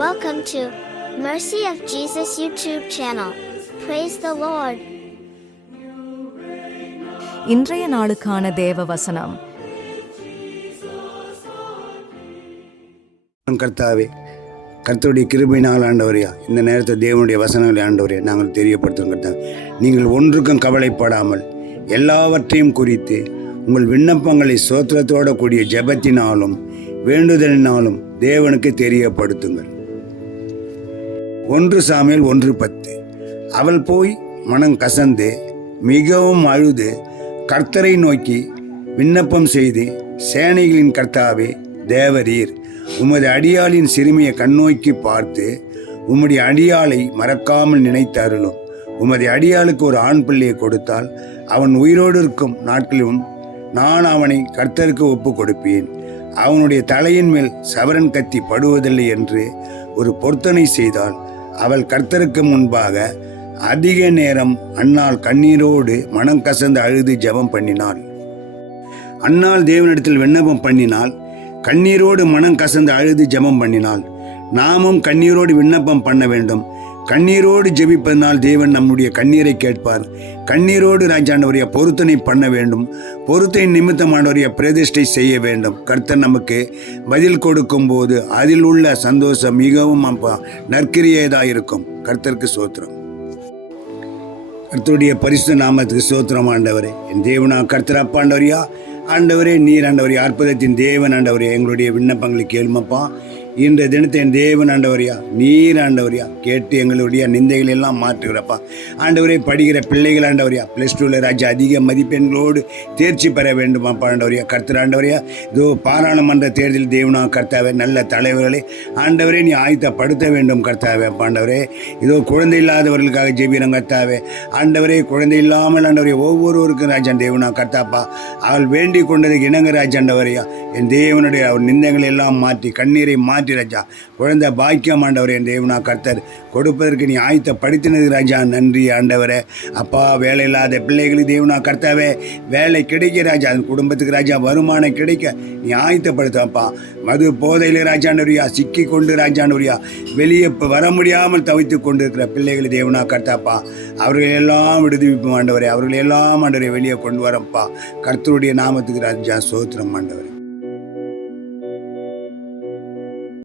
Welcome to Mercy of Jesus YouTube channel. Praise the Lord. இன்றைய நாளுக்கான தேவ வசனம். கர்த்தாவே, கர்த்தருடைய கிருபையினால் ஆண்டவரையா, இந்த நேரத்தை தேவனுடைய வசனங்களை ஆண்டவரையா நாங்கள் தெரியப்படுத்தும் கர்த்தாவே. நீங்கள் ஒன்றுக்கும் கவலைப்படாமல் எல்லாவற்றையும் குறித்து உங்கள் விண்ணப்பங்களை ஸ்தோத்திரத்தோட கூடிய ஜெபத்தினாலும் வேண்டுதலினாலும் தேவனுக்கு தெரியப்படுத்துங்கள். 1 சாமுவேல் 1:10. அவள் போய் மனம் கசந்து மிகவும் அழுது கர்த்தரை நோக்கி விண்ணப்பம் செய்து, சேனைகளின் கர்த்தாவே தேவரீர், உமது அடியாளின் சிறுமியை கண்ணோக்கி பார்த்து உம்முடைய அடியாளை மறக்காமல் நினைத்து அருளும். உமது அடியாளுக்கு ஒரு ஆண் பிள்ளையை கொடுத்தால் அவன் உயிரோடு இருக்கும் நாட்களிலும் நான் அவனை கர்த்தருக்கு ஒப்பு கொடுப்பேன். அவனுடைய தலையின் மேல் சவரன் கத்தி படுவதில்லை என்று ஒரு பொருத்தனை செய்தால் அவள் கர்த்தருக்கு முன்பாக அதிக நேரம் அன்னாள் கண்ணீரோடு மனம் கசந்து அழுது ஜெபம் பண்ணினாள். அன்னாள் தேவனிடத்தில் விண்ணப்பம் பண்ணினாள், கண்ணீரோடு மனம் கசந்து அழுது ஜெபம் பண்ணினாள். நாமும் கண்ணீரோடு விண்ணப்பம் பண்ண வேண்டும். கண்ணீரோடு ஜெபிப்பதனால் தேவன் நம்முடைய கண்ணீரை கேட்பார். கண்ணீரோடு ராஜாண்டவரைய பொருத்தனை பண்ண வேண்டும். பொருத்தனை நிமித்தமானவரைய பிரதிஷ்டை செய்ய வேண்டும். கர்த்தர் நமக்கு பதில் கொடுக்கும் போது அதில் உள்ள சந்தோஷம் மிகவும் நற்கிரியதாக இருக்கும். கர்த்தருக்கு ஸ்தோத்திரம். கர்த்தருடைய பரிசுத்த நாமத்துக்கு ஸ்தோத்திரம். ஆண்டவரே, என் தேவனா கர்த்தர் அப்பாண்டவரியா, ஆண்டவரே நீர் ஆண்டவரே அற்புதத்தின் தேவன் ஆண்டவரே, எங்களுடைய விண்ணப்பங்களை கேளுமப்பா. இன்றைய தினத்தை என் தேவன் ஆண்டவரியா, நீர் ஆண்டவரியா கேட்டு எங்களுடைய நிந்தைகள் எல்லாம் மாற்றுகிறப்பா. ஆண்டவரே, படிக்கிற பிள்ளைகள் ஆண்டவரியா +2 ராஜா அதிக மதிப்பெண்களோடு தேர்ச்சி பெற வேண்டுமாப்பா ஆண்டவரியா. கர்த்தர் ஆண்டவரியா, இதோ பாராளுமன்ற தேர்தல் தேவனா கர்த்தாவே, நல்ல தலைவர்களை ஆண்டவரே நீ ஆயத்தப்படுத்த வேண்டும் கர்த்தாவே. ஆண்டவரே, இதோ குழந்தை இல்லாதவர்களுக்காக ஜெபிக்கிறோம் கர்த்தாவே. ஆண்டவரே, குழந்தை இல்லாமல் ஆண்டவரே ஒவ்வொருவருக்கும் ராஜா தேவனா கர்த்தாப்பா, அவள் வேண்டிக் கொண்டதுக்கு இணங்க ராஜா ஆண்டவரையா, என் தேவனுடைய அவர் நிந்தங்களை எல்லாம் மாற்றி கண்ணீரை மாற்றி ராஜா குழந்தை பாக்கியம் ஆண்டவரே, என் தேவனா கர்த்தர் கொடுப்பதற்கு நீ ஆயத்தப்படுத்தினது ராஜா. நன்றி ஆண்டவரே. அப்பா, வேலை இல்லாத பிள்ளைகளுக்கு தேவனா கர்த்தாவே வேலை கிடைக்க ராஜா, அந்த குடும்பத்துக்கு ராஜா வருமானம் கிடைக்க நீ ஆயத்தப்படுத்தப்பா. மது போதையில் ராஜாண்டவரியா சிக்கி கொண்டு ராஜாண்டவரியா வெளியே வர முடியாமல் தவித்து கொண்டு இருக்கிற பிள்ளைகளை தேவனா கர்த்தாப்பா, அவர்கள் எல்லாம் விடுவிப்போம் ஆண்டவரே. அவர்கள் எல்லாம் ஆண்டவரை வெளியே கொண்டு வரப்பா. கர்த்தருடைய நாமத்துக்கு ராஜா ஸ்தோத்திரம் ஆண்டவரே.